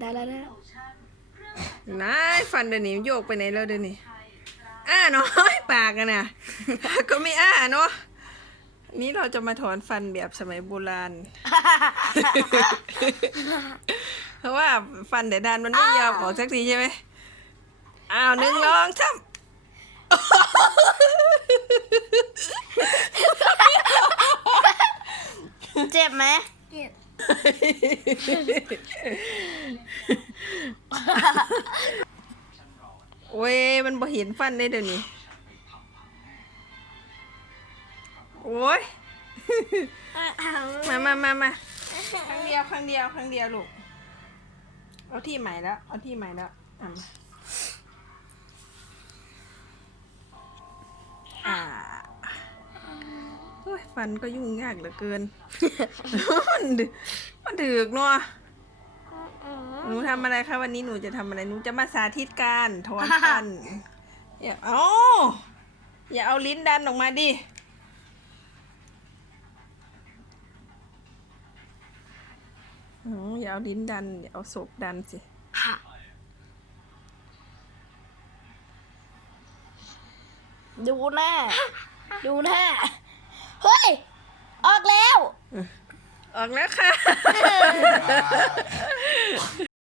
ได้แล้วได้แล้วนายฟันเดี๋ยวนี้โยกไปไหนแล้วเดี๋ยวนี้อ้าน้อยปากกันน่ะปากก็ไม่อ้าเนาะนี่เราจะมาถอนฟันแบบสมัยโบราณ เพราะว่าฟันเดี๋ยวดานมันไม่ยอมออกสักทีใช่ไหมอ้าวหนึ่งลองซ้ำเจ็บไหม โอ้ย มันบ่เห็นฟันได้เดี๋ยวนี้ โอ้ย มามามามาครั้งเดียวครั้งเดียวครั้งเดียวลูก เอาที่ใหม่แล้ว เอาที่ใหม่แล้วอะ ยฟันก็ยุ่งยากเหลือเกิน มันดึมันดึกเนาะหนูทำอะไรคะวันนี้หนูจะทำอะไรหนูจะมาสาธิตการถอนฟัน อย่าเอาอย่าเอาลิ้นดันออกมาดิหนูอย่าเอาลิ้นดันอย่าเอาศพดันสิดูหน้า ดูหน้า เฮ้ย ออกแล้ว ออกแล้วค่ะ